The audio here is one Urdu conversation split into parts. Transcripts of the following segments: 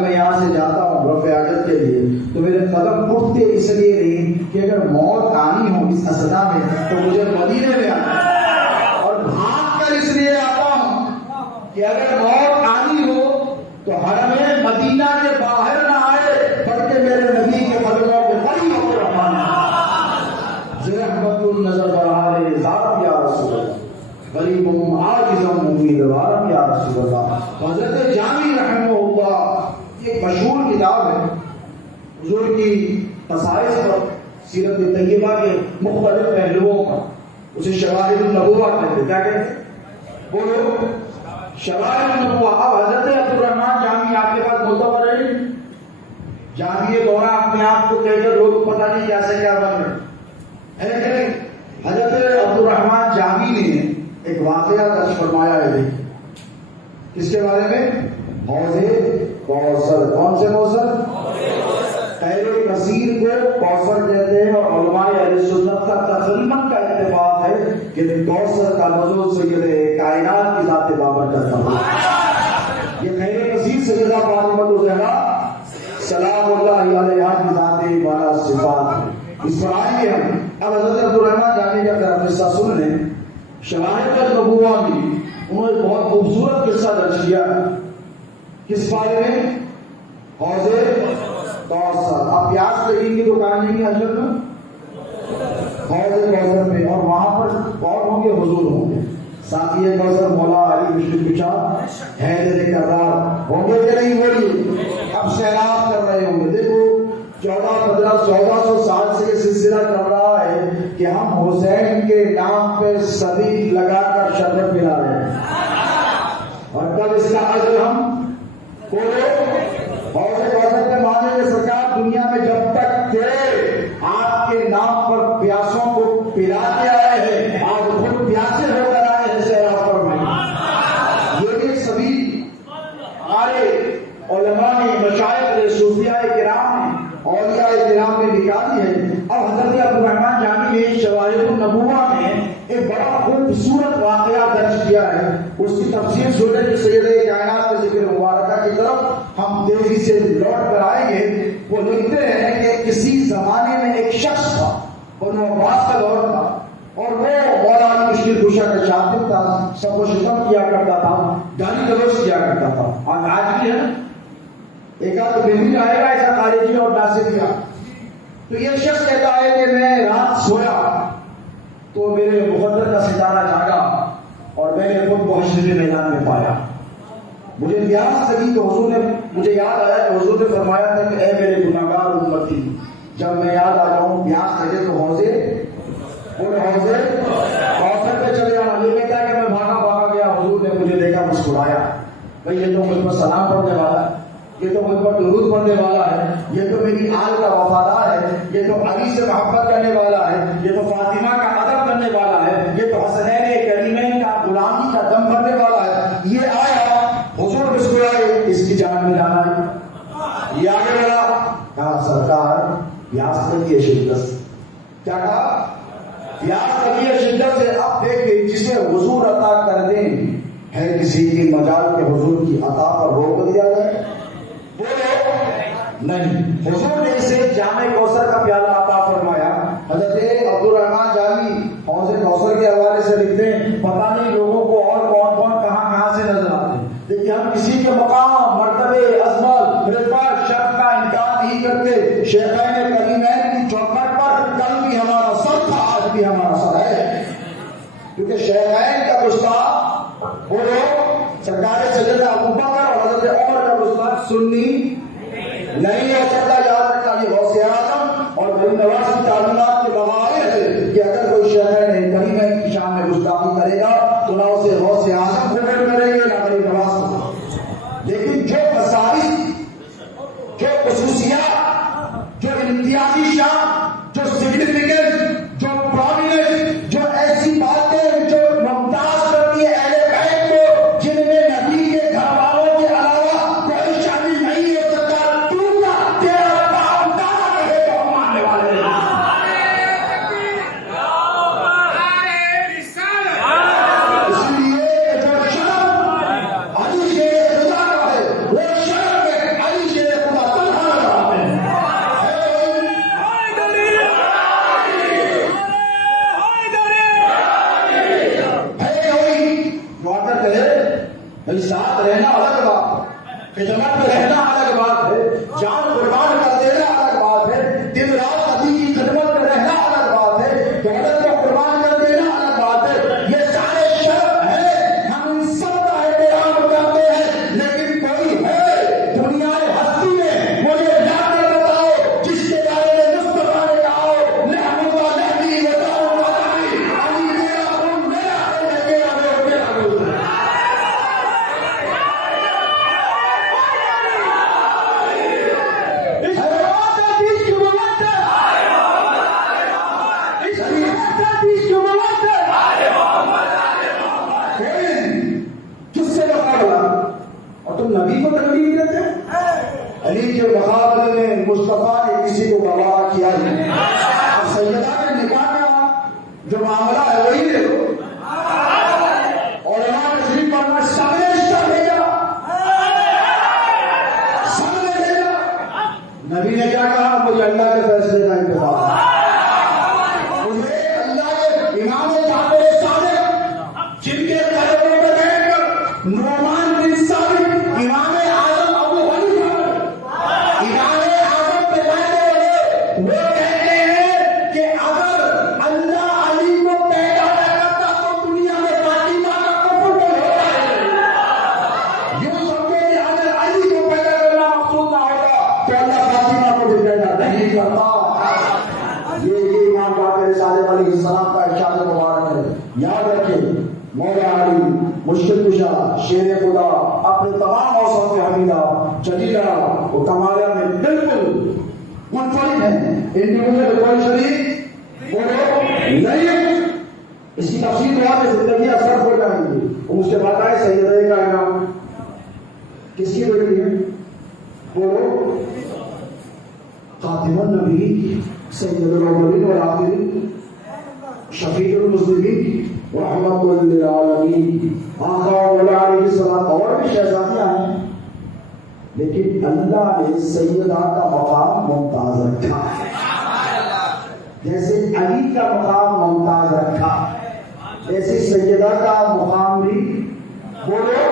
میں یہاں سے جاتا ہوں رفع حاجت کے لیے تو میرے قدم اٹھتے اس لیے نہیں کہ اگر موت آنی ہو اس اسنا میں تو مجھے مدینے میں آنا ہے، اور بھاگ کر اس لیے آتا ہوں کہ اگر موت آنی ہو تو حرم مدینہ کے باہر نہ آئے بلکہ میرے نبی کے قدموں پہ کھڑی ہو کر رہنا رحمت النظر بہار ذات یا رسول اللہ غریب عاجز امیدوار یا رسول اللہ۔ حضرت جامی رحمہ اللہ ایک مشہور کتاب ہے حضور کی خصائص پر، سیرت طیبہ کے مختلف پہلوؤں پر، اسے شواہد النبوہ کہتے ہیں۔ کیا کہتے ہیں؟ بولو، شواہد النبوہ۔ اب حضرت عبدالرحمن جامی آپ کے پاس معتبر ہے، جامی دورہ اپنے آپ کو کہہ کر لوگ پتہ نہیں کیسے کیا بن رہے ہے کہ نہیں۔ حضرت عبدالرحمن جامی نے ایک واقعہ درج فرمایا ہے، کس کے بارے میں؟ حوض کوثر۔ کون سے کوثر؟ خیر کثیر کو کوثر کہتے ہیں، اور علماء اہل سنت کا تقریباً کا اتفاق ہے کہ کوثر کا نزول سید کائنات کی ذات بابرکت ہے۔ یہ خیر کثیر سیدہ فاطمہ الزہرا سلام اللہ علیہا کی ذات بالا صفات ہے۔ اس پر آئیں گے ہم۔ اب حضرت عبدالرحمن جامی کا قصہ سن لیں۔ شواہد النبوہ میں انہوں نے بہت خوبصورت قصہ درج کیا، کس بارے میں؟ حوض کوثر۔ آپ پیاس لگیں گے تو کہاں جائیں گے حضرت میں؟ حوض کوثر پہ، اور وہاں پر کون ہوں گے؟ حضور ہوں گے۔ ساتھی کوثر مولا علی مشرق کشا حیدر کرار ہوں گے کہ نہیں؟ بولیے۔ اب سیلاب کر رہے ہوں گے۔ دیکھو 1400 سال سے یہ سلسلہ چل رہا ہے کہ ہم حسین کے نام پہ صدیق لگا کر شربت پلا رہے ہیں، اور کل اس کا اجر ہم حوض کوثر کے معنی میں سرکار دنیا میں جب تک تھے آپ کے نام پر پیاسوں کو پلاتے آئے ہیں، آج خود پیاسے ہو کر آئے ہیں سیلاب پر میں۔ یہ بھی سبھی ہمارے علماء نے، مشائخ نے، صوفیاء کرام نے، اولیاء کرام نے نکالی ہے۔ اور حضرت عبدالرحمن جامی نے شواہد النبوہ میں ایک بڑا خوبصورت واقعہ درج کیا ہے، اس کی تفسیر سننے کی سید کائنات کے ذکر مبارکہ کی طرف ہم تیزی سے لوٹ کر آئیں گے۔ وہ لکھتے ہیں کہ کسی زمانے میں ایک شخص تھا، بنو عباس کا دور تھا، اور وہ مولا علی مشکل کشا کا شاطر تھا، سب کو شتم کیا کرتا تھا، گالی گلوچ کیا کرتا تھا۔ آج بھی ہے، ایک آدھ بیوی آئے گا ایسا خارجی اور ناصریہ، تو یہ شخص کہتا ہے کہ میں رات سویا تو میرے مقدر کا ستارہ جاگا اور میں نے خود کو حشر کے میدان میں پایا۔ مجھے پیاس لگی تو حضور نے، مجھے یاد آیا کہ حضور نے فرمایا تھا کہ اے میرے گناہگار امتی، جب میں یاد آ جاؤں پیاس لگے تو حوض کوثر پہ چلے جانا۔ یہ کہتا ہے کہ میں بھاگا گیا، حضور نے مجھے دیکھا، مسکرایا، بھائی یہ تو مجھ پر سلام پڑھنے والا ہے، یہ تو مجھ پر درود پڑھنے والا ہے، یہ تو میری آل کا وفادار ہے، یہ تو علی سے محبت کرنے والا ہے، یہ تو فاطمہ کا ادب کرنے والا ہے، یہ تو حسنین کریمین کا غلامی کا دم بھرنے والا ہے۔ یہ آیا، حضور مسکرائے، اس کی جان میں جانا ہے۔ یہ آگے بڑھا، کہا سرکار پیاس لگی ہے شدت سے۔ کیا کہا؟ پیاس لگی ہے شدت سے۔ اب دیکھیں جسے حضور عطا کر دیں ہے کسی کی مجال کے حضور کی عطا پر روک دیا جائے؟ نہیں، حضور نے اسے جامع کوثر کا پیالہ عطا فرمایا۔ حضرت عبدالرحمن جامی حوض کوثر کے حوالے سے لکھتے ہیں، پتہ نہیں لوگوں کو اور کون کون کہاں سے نظر آتے ہیں، لیکن ہم کسی کے مقام، مرتبے، عظمت، رفعت، شرف کا انکار نہیں کرتے۔ شیخین کریمین کی چوکھٹ پر کل بھی ہمارا سر تھا، آج بھی ہمارا سر ہے، کیونکہ شیخین کا گستاخ وہ لوگ سرکار سیدنا ابوبکر اور حضرت عمر کا گستاخ سنی نہیں ہو سکتا۔ یاد رکھنا، یہ غوث اعظم اور غریب نواز کی تعلیمات کے بغیر ہے کہ اگر کوئی شیخین کریمین کی شان میں گستاخی کرے گا تو نہ اسے غوث اعظم قبول کریں گے نہ غریب نواز کو۔ لیکن جو خصائص، جو خصوصیات، جو امتیازی شان، جو سگنیفیکینس، جو پرومیننس، جو ایسی باتیں جو ممتاز کرتی ہے اہل بیت کو، جن میں نبی کے گھر والوں کے علاوہ کوئی شامل نہیں ہے، سرکار تو نہ تیرا پاؤں ڈالا رہے تو ہم ماننے والے ہیں۔ تک رہنا الگ بات ہے، جان قربان کر دینا الگ بات ہے، دن رات نبی کی خدمت میں رہنا الگ بات ہے، دولت کو قربان کر دینا الگ بات ہے، یہ سارے شرط ہے، ہم ان سب کا احترام کرتے ہیں، لیکن کوئی ہے دنیا ہستی میں مجھے لا کر بتاؤ جس کے بارے میں مصطفیٰ نے کہا ہو لحم و لحمی وطاؤ وطائی علی میرا خون میرا خون ہے میرا نور میرا نور ہے۔ کس سے مقابلہ؟ اور تم نبی کو تکلیف دیتے؟ علی کے مقابلے میں مصطفیٰ نے کسی کو گواہ کیا نہیں۔ اب سیدہ کے نکاح کا جو معاملہ ہے وہی لے لو، اور امام تشریف پڑھنا سامنے رشتہ بھیجا، سامنے بھیجا۔ نبی نے کیا کہا؟ مجھے اللہ کے فیصلے کا انتظار ہے، مجھے اللہ کے امام جعفر صادق جن کے قدموں پہ بیٹھ کر نعمان بن ثابت امام اعظم ابو حنیفہ امام اعظم پہ بیٹھے ہوئے وہ کہتے ہیں کہ اگر اللہ علی کو پیدا نہ کرتا تو دنیا میں فاطمہ کا کفر نہیں ہوتا۔ یوں سمجھے کہ اگر علی کو پیدا کرنا مقصود نہ ہوتا تو اللہ فاطمہ کو بھی پیدا نہیں کرتا۔ یہ امام جعفر صادق علیہ السلام کا ارشاد مبارک ہے، یاد رکھیں مولا علی مشکل کشا شیر خدا اپنے تمام اوصاف حمیدہ جلیلہ و کمالہ میں بالکل منفرد ہیں، انڈیویجول کوئی شریک بولو نہیں۔ اس کی تفصیل میں آپ زندگی اثر ہو جائیں گی۔ اس کے بعد آئے سیدہ کائنات کس کی بیٹی ہے؟ بولو خاتم النبی سید الاولین والآخرین شفیع المذنبین رحمت للعالمین آقا مولا علیہ السلام اور بھی شہزادیاں ہیں، لیکن اللہ نے سیدہ کا مقام ممتاز رکھا جیسے علی کا مقام ممتاز رکھا، ایسے سیدہ کا مقام بھی بولو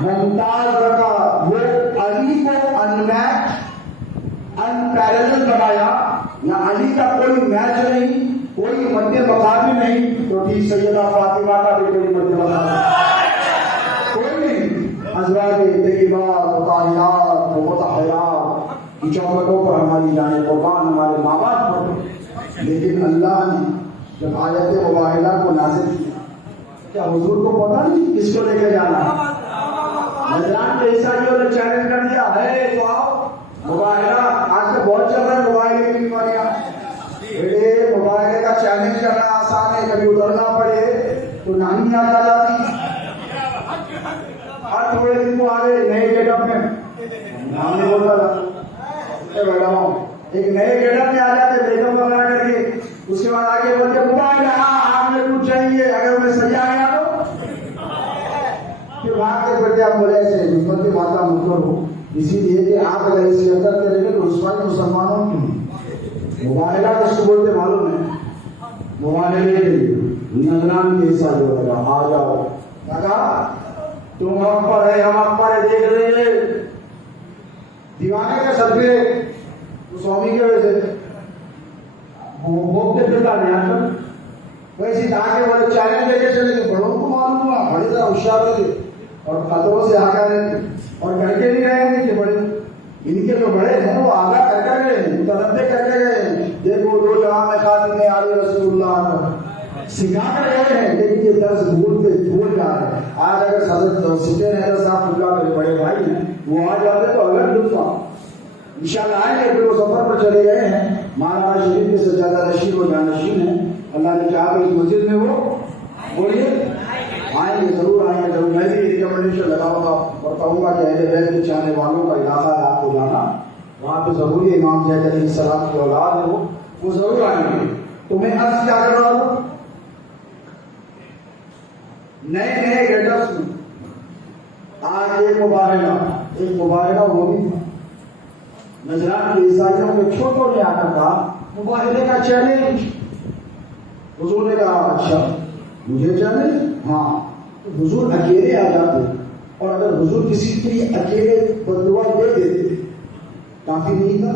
ممتاز رکھا۔ وہ علی کو انمیچ انپیرلل بنایا، نہ علی کا کوئی میچ نہیں، کوئی مدِ مقابل نہیں، تو ٹھیک سیدہ فاطمہ کا بھی کوئی مدِ مقابل کوئی نہیں۔ ازواج طیبات و طاہرات و مطہرات کی چوکھٹوں پر ہماری جانیں قربان ہمارے ماں باپ پر، لیکن اللہ نے جب آیت مباہلہ کو نازل کیا، کیا حضور کو پتہ نہیں کس کو لے کے جانا؟ نجران کے عیسائیوں نے چیلنج کر دیا ہے تو آؤ مباہلہ، آج تو بہت چل رہا ہے مباہلے کی بیماریاں، بیٹے مباہلے کا چیلنج کرنا آسان ہے، کبھی اترنا پڑے تو نانی یاد آ جاتی، ہر تھوڑے دن کو آگے نئے گیٹ اپ میں نام نہیں بولتا تھا بیٹھا ہوں، ایک نئے گیٹ اپ میں آ جاتے بیک اپ وغیرہ کر کے، اس کے بعد آگے بولتے مباہلہ آپ نے کچھ چاہیے، اگر انہیں سجا گیا تو پھر وہاں کے بیٹے آپ بولے ایسے حکمت کی بات کا مطلب ہو، اسی لیے کہ آپ اگر ایسی حرکت کریں گے تو رسوائی مسلمانوں کی مباہلہ کس کو بولتے معلوم ہے؟ مباہلے کے لیے نظران کے حصہ جو لگا آ جاؤ، کہا تم ہم پر ہے ہم آپ پر ہے، دیکھ رہے ہیں دیوانے کے سر پہ تو سوامی کی وجہ سے بھوکتے پھرتا نہیں آتا ویسی آگے بڑے چیلنج لے کے چلے گئے، بڑوں کو معلوم ہوا بڑے ذرا ہوشیار تھے اور خطروں سے آگاہ رہتے اور کر کے نہیں رہے ہیں کہ بڑے ان کے جو بڑے ہیں وہ آگاہ کر کے گئے متنبع کر کے گئے، دیکھو دو جہاں میں خاتم علی رسول اللہ سکھا کر گئے ہیں، لیکن یہ درس بھول جا رہے ہیں۔ آج اگر حضرت سچے حیدر صاحب اللہ میرے بڑے بھائی ہیں وہ آ جاتے تو الگ لطف انشاءاللہ آئیں گے، پھر وہ سفر پر چلے گئے ہیں، مولانا شریف میں سے زیادہ رشید و جانشین ہیں، اللہ نے چاہا کہ اس مسجد میں وہ بولیے آئیں گے، ضرور آئیں گے ضرور۔ میں بھی ریکمنڈیشن لگاؤں گا اور کہوں گا کہ اہل بیت کے چاہنے والوں کا علاقہ ہے آپ کو جانا، وہاں پہ ضروری امام زید علیہ السلام کی اولاد ہے وہ ضرور آئیں گے۔ تو میں عرض کیا کر رہا ہوں، نئے گیٹ اپس میں آج ایک مباہلہ وہ بھی تھا، نجران کے عیسائیوں کے چھوٹوں نے آ کر کہا مباہلے کا چیلنج، حضور نے کہا اچھا مجھے چیلنج، ہاں حضور اکیلے آ جاتے اور اگر حضور کسی کے لیے اکیلے بددعا دے دیتے کافی نہیں تھا؟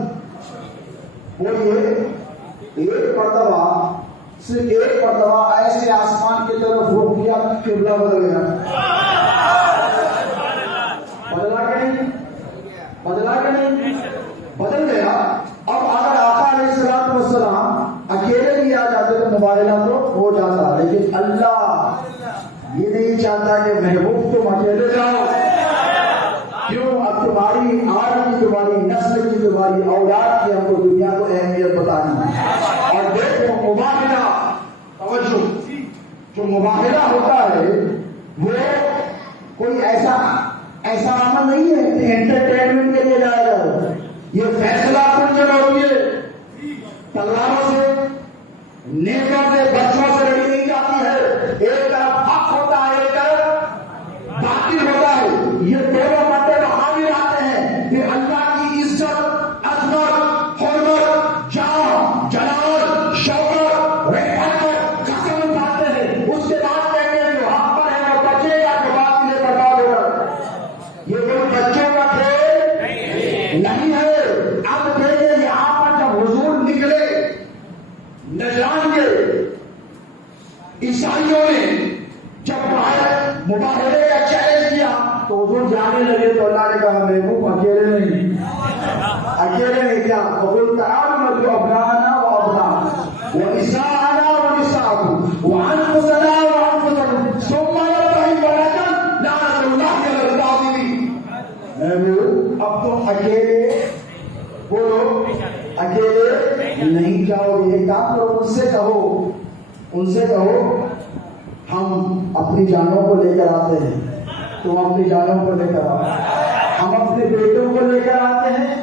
اور یہ ایک مرتبہ صرف ایک مرتبہ ایسے آسمان کی طرف رخ کیا کہ قبلہ بدل گیا. بدلا کہ نہیں؟ بدلا کہ نہیں؟ بدل گیا. اب اگر آقا علیہ الصلوۃ والسلام اکیلے بھی آ جاتے تو مباہلہ تو ہو جاتا، لیکن اللہ یہ نہیں چاہتا کہ محبوب تم اکیلے جاؤ. کیوں؟ اب تمہاری آل کی، تمہاری نسل کی، تمہاری اولاد کی ہم کو دنیا کو اہمیت بتانی ہے. اور دیکھو مباہلہ، توجہ، جو مباہلہ ہوتا ہے وہ کوئی ایسا عمل نہیں ہے کہ انٹرٹینمنٹ کے لیے جایا جائے. یہ فیصلہ کن جگہ ہوتی ہے. تلواروں سے، نیزوں سے، بچوں سے لڑی نہیں جاتی ہے. ایک طرف حق ہوتا ہے، ایک طرف باطل ہوتا ہے. یہ دونوں مرتبہ حاضر آتے ہیں کہ اللہ کی عزت، عظمت، حرمت، جاہ، جلال، شوکت، رفعت قسم اٹھاتے ہیں. اس کے بعد کہتے ہیں جو حق پر ہے وہ بچے گا، جو باطل ہے برباد ہوگا. یہ کوئی بچوں کا کھیل نہیں ہے. اب دیکھیں یہاں پر جب حضور نکلے نجران کے عیسائیوں نے جب مباہلے کا چیلنج کیا تو حضور جانے لگے تو اللہ نے کہا محبوب اکیلے نہیں، اکیلے نہیں. کیا حضور تعالوا ابناءنا وابناءکم ونساءنا ونساءکم وانفسنا وانفسکم ثم نبتہل ولکن لعنۃ اللہ علی الکاذبین. محبوب اب تم اکیلے، بولو اکیلے نہیں جاؤ. یہ کام کرو، ان سے کہو ہم اپنی جانوں کو لے کر آتے ہیں، تم اپنی جانوں کو لے کر آؤ. ہم اپنے بیٹوں کو لے کر آتے ہیں،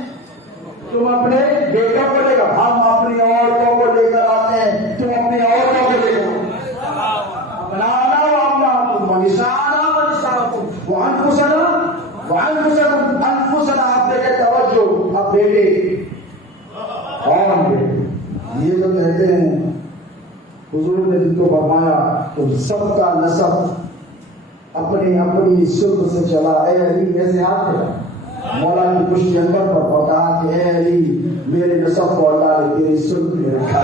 تم اپنے بیٹوں کو لے کر. ہم اپنی عورتوں کو لے کر آتے ہیں، تم اپنی عورتوں کو لے کر. ابناءنا وابناءکم ونساءنا ونساءکم وانفسنا وانفسکم. انفسنا آپ دیکھیں توجہ، اب بیٹے اور ہم بیٹے یہ جو کہتے ہیں حضور نے جن کو فرمایا تو سب کا نسب اپنی سلب سے چلا. اے علی ایسے ہاتھ پہ مولا کی پشت انبر پر اور کہا کہ اے علی میرے نسب کو اللہ نے تیری سلب میں رکھا.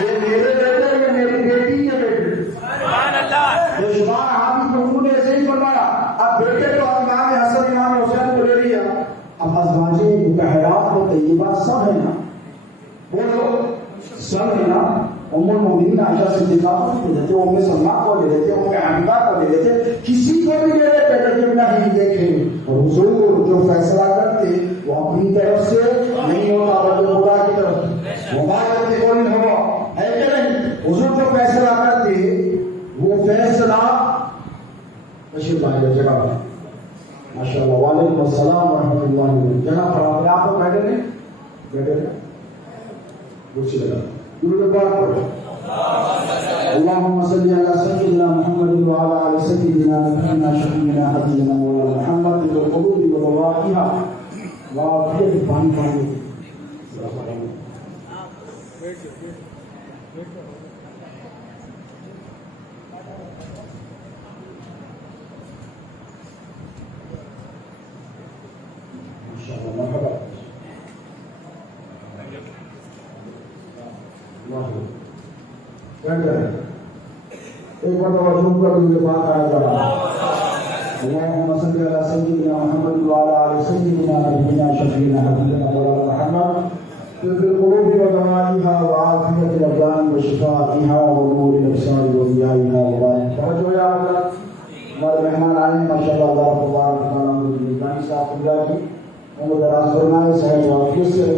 یہ میرے بیٹے، یہ میری بیٹی ہے. بیٹی یہ شمار حافظ محمود نے ایسے ہی فرمایا. اب بیٹے تو امام حسن امام حسین کو لے لیا. اب ازواجیں مطہرات و طیبات سب ہیں نا، بولو سب ہے نا. ام المؤمنین عائشہ صدیقہ کو لے لیتے، ام سلمہ کو لے لیتے، ام حبیبہ کو لے لیتے، کسی کو بھی لے لیتے لیکن نہیں دیکھیں حضور جو فیصلہ کرتے وہ اپنی طرف سے نہیں ہوتا بلکہ خدا کی طرف. مبارک کے کوئی ہوا ہے کہ نہیں. حضور جو فیصلہ کرتے وہ فیصلہ تشریف لائے جگہ پر. ماشاء اللہ. وعلیکم السلام ورحمۃ اللہ وبرکاتہ. جگہ پر آپ لوگ بیٹھے نہیں، بیٹھے کرسی لگا. درود پاک پڑھو. اللهم صل على سيدنا محمد وعلى آل سيدنا نبينا شفيعنا حبيبنا مولانا محمد بالقلوب وضوائها وعافية الفهم. ایک بار توجہ کر دیں بات آئے گا. اللهم صل على سيدنا محمد وعلى آل سيدنا نبينا شفيعنا حبيبنا مولانا محمد بالقلوب وضوائها وعافية الأبدان وشفائها ونور الأبصار وضيائها وبارك. توجہ یا حضرات. ہمارے مہمان آئے ہیں ماشاء اللہ. اللہ تبارک و تعالی گانی صاحب خدا کی عمر دراز فرمائے، صحت و عافیت سے.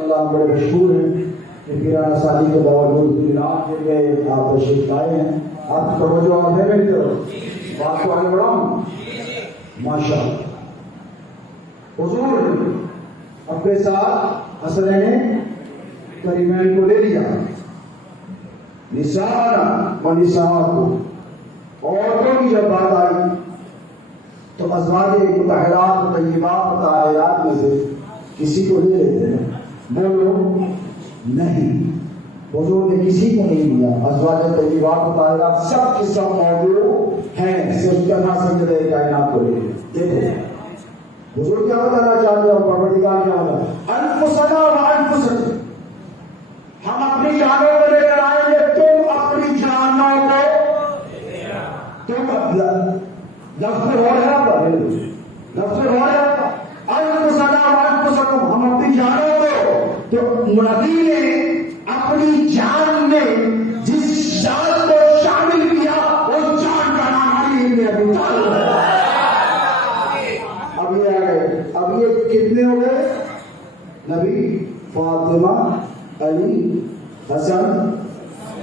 اللہ بڑے مشہور ہیں کہ پیرانہ سالی کے باوجود اعلان کے لیے آپ تشریف لائے ہیں. آپ کی توجہ اور ہے میری طرف، بات کو آگے بڑھاؤں. ماشاء اللہ. حضور اپنے ساتھ حسنین کریمین کو لے لیا. نساءنا و نساءکم. عورتوں کی جب بات آئی تو ازواج مطہرات طیبات طاہرات میں سے کسی کو لے لیتے ہیں. بولو نہیں، حضور نے کسی کو نہیں دیا. ازواج طیبات طاہرات سب کے سب موجود ہیں صرف تنہا سجدہ کائنات کو لے. دیکھو حضور کیا بتانا چاہتے ہیں، پروردگار کیا بتا، انفسنا و انفسکم، ہم اپنی جانوں کو لے کر آئیں گے، تم اپنی جانوں کو، تم لفظ ہو رہا ہے، لفظ ہو رہا ہے، انفسنا و انفسکم، ہم اپنی جانوں کو. تو نبی نے اپنی جان میں جس جان کو شامل کیا اس جان کا نام علی بن ابی طالب ہے. اب یہ آ گئے، اب یہ کتنے ہو گئے؟ نبی، فاطمہ، علی، حسن،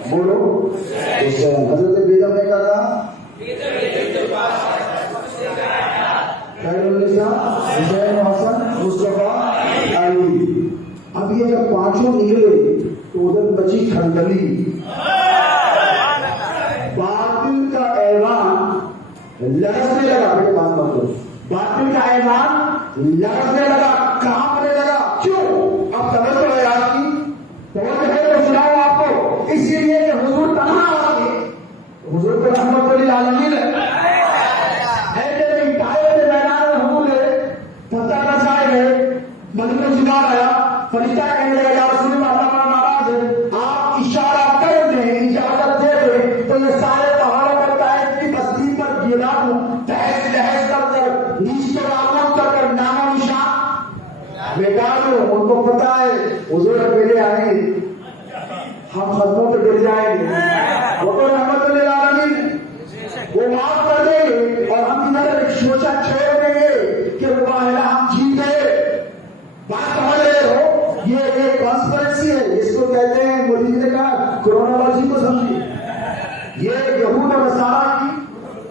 بولو حسین. حضرت بیگم نے کہا خیر النساء حسین، حسن، مصطفیٰ، علی. اب یہ جب پانچوں نکلے تو ادھر بچی کھنڈلی. باطل کا ایوان لرزنے لگا، میرے بات مت کرو، باطل کا ایوان لرزنے لگا، کانپنے لگا. کیوں؟ اب توجہ ہے آپ کی، توجہ ہے تو سناؤ آپ کو. اس لیے کہ حضور تنہا آ گئے، حضور کو رحمت للعالمین ہے. فرشتہ کہنے لگا یا رسول اللہ تعالیٰ ناراض ہے، آپ اشارہ کر دیں، اجازت دے دیں تو یہ سارے پہاڑوں پر طائف کی بستی پر گرا دوں، تہس نہس کر نیچ کو نابود کر نام و نشان بیکار ہو. ان کو پتا ہے حضور اکیلے آئیں گے، ہم خطوں پہ گر جائیں گے، وہ تو رحمت للعالمین وہ معاف کر دیں گے اور ہم ادھر ایک سوچا چھوڑ دیں گے کہ وہ ہم جیت گئے. بات سمجھ رہے ہو؟ یہ ایک کانسپریسی ہے، اس کو کہتے ہیں، مودی جی نے کہا کرونالوجی کو سمجھیے. یہ یہود اور نصارہ کی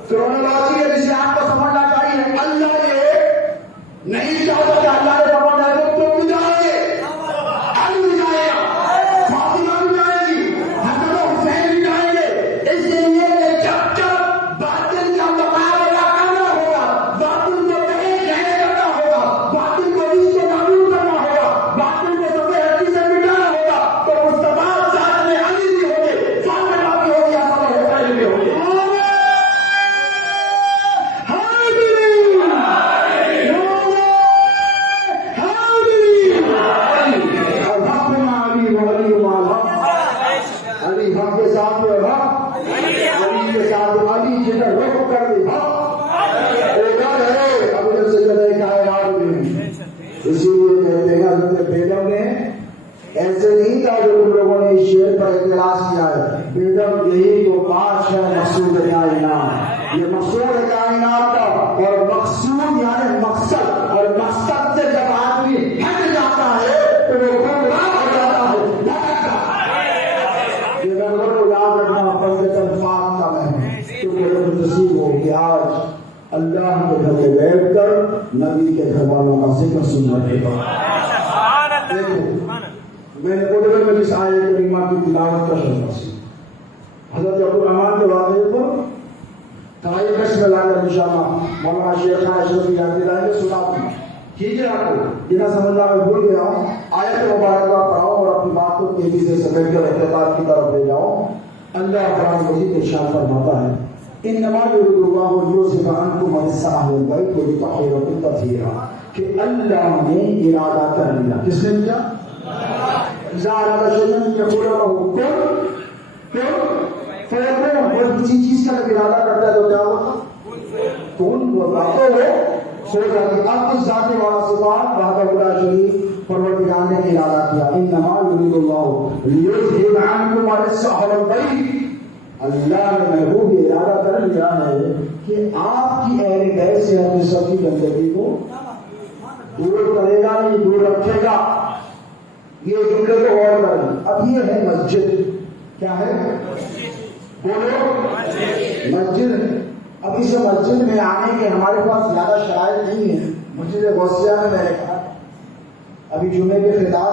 کرونالوجی ہے جسے آپ کو سمجھنا چاہیے. اللہ یہ نہیں چاہتا کہ اللہ نے فرمایا ہے تو بھی جائیں گے، علی بھی جائے گا، فاطمہ بھی جائے گی، حسن و حسین بھی جائیں گے. اس لیے کہ جب جب باطل کا مقابلہ کرنا ہوگا، باطل کو کہیں نہیں کرنا ہوگا، باطل کو اس کو نابود کرنا ہوگا، باطل کو سب ہڈی سے مٹانا ہوگا، تو مصطفیٰ ساتھ میں علی بھی ہوں گے، فاطمہ بھی ہوگی، حسن و حسین بھی ہوں گے. علی حق کے ساتھ حق، علی کے ساتھ علی جدھر رخ کر دے حق ادھر ہے. اب ادھر سے چلے کائنات میں. اسی لیے کہتے ہیں حضرت بیگم نے ایسے نہیں تھا جو تم لوگوں نے اس شعر پر اعتراض کیا ہے. بیگم یہی تو بات ہے مقصود کائنات، یہ مقصود ہے کائنات کا. اور مقصود یعنی مقصد، اور مقصد سے جب آدمی ہٹ جاتا ہے تو وہ گمراہ ہو جاتا ہے. یاد رکھنا فضل پاک کا میں تو میرے نصیب ہو کہ آج اللہ کے گھر میں بیٹھ کر نبی کے گھر والوں کا ذکر سن رہے ہو. دیکھو میں نے اردو میں جس آیت کریمہ کی تلاوت کر رہا تھا، حضرت عبدالرحمن کے واقعے پر تمہاری کش میں لا کر انشاءاللہ مولانا شیخ اشرفی یاد دلائیں گے، سنا دوں. ٹھیک ہے آپ کو جنہیں سمجھنا میں بھول گیا ہوں، آیت مبارکہ پڑھاؤ اور اپنی بات کو تیزی سے سمیٹ کر احتیاط کی طرف لے جاؤ. اللہ قرآن مجید ارشاد فرماتا ہے انما یرید اللہ لیذھب عنکم الرجس اہل البیت ویطہرکم تطہیرا، کہ اللہ نے ارادہ کر لیا. کس نے کیا؟ اذا اراد شیئا یقول له کن فیکون. وہ کسی چیز کا ارادہ کرتا ہے تو کیا ہوتا؟ کن ہوتا تو وہ ہو جاتی. اب اس ذات والا صفات وحدہ لا شریک پروردگار نے ارادہ کیا. انما یرید اللہ لیذھب عنکم الرجس اہل البیت، اللہ نے محبوب یہ ارادہ کر لیا ہے کہ آپ کی اہل بیت سے اپنی سب کی گندگی کو دور کرے گا، نہیں دور رکھے گا. یہ جملے کو غور کریں. اب یہ ہے مسجد. کیا ہے؟ بولو مسجد. اب اس مسجد میں آنے کے ہمارے پاس زیادہ شرائط نہیں ہے. مسجد غوثیہ میں میں نے کہا ابھی جمعے کے خطاب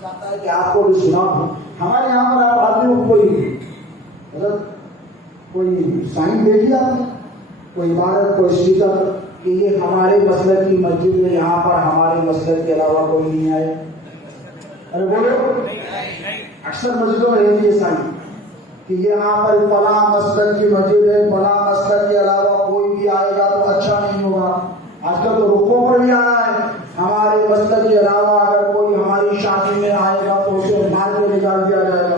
چاہتا ہے کہ آپ کو بھی سنا دوں. ہمارے یہاں پر آپ آدمی کو کوئی سائن دیکھی آپ نے، کوئی عبارت، کوئی اسٹیکر کہ یہ ہمارے مسلک کی مسجد میں، یہاں پر ہمارے مسلک کے علاوہ کوئی نہیں آئے؟ ارے بولو. اکثر مسجدوں میں رہتی ہے سائن. کہ یہاں پر فلاں مسلک کی مسجد ہے، فلاں مسلک کے علاوہ کوئی بھی آئے گا تو اچھا نہیں ہوگا. آج کل تو رخوں پر بھی آ رہا ہے، ہمارے مسلک کے علاوہ اگر کوئی ہماری شادی میں آئے گا تو اسے مار کے نکال دیا جائے گا.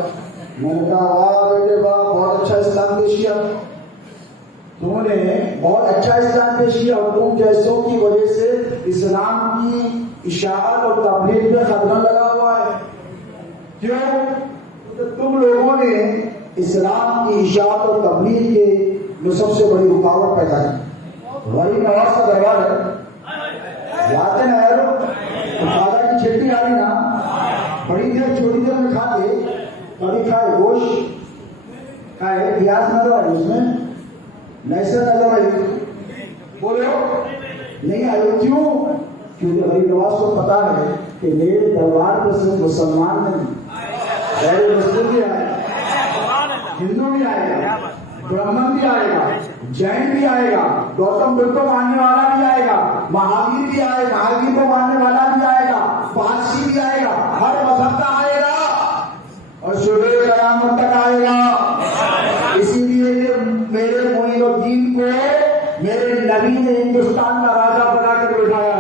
میں نے کہا واہ بیٹے واہ، بہت اچھا اسلام پیش کیا، تم نے بہت اچھا اسلام پیش کیا، اور تم جیسوں کی وجہ سے اسلام کی اشاعت اور تبلیغ میں خطرہ لگا ہوا ہے. کیوں؟ تم لوگوں نے اسلام کی اشاعت اور تبلیغ کے جو سب سے بڑی رکاوٹ پیدا کی. غریب نواز کا دربار ہے، یاد ہے نا یار، دادا کی چھٹی آ رہی نا، بڑی دیر چھوٹی دیر میں کھا کے کبھی کھائے گوشت کھائے، پیاز نظر آئی اس میں، لہسن نظر آئی، بولے ہو نہیں آئی. کیوں؟ کیونکہ غریب نواز کو پتا ہے کہ میرے دربار پہ صرف مسلمان نہیں، غیر مسلم بھی آئے گا، ہندو بھی آئے گا، برہمن بھی آئے گا، جین بھی آئے گا، گوتم بدھ کو ماننے والا بھی آئے گا، مہاویر بھی آئے گا، مہاویر کو ماننے والا بھی آئے گا، پارسی بھی آئے گا، ہر مذہب کا آئے گا اور شعبے قیامت تک آئے گا. اسی لیے میرے معین الدین کو میرے نبی نے ہندوستان کا راجا بنا کر بٹھایا.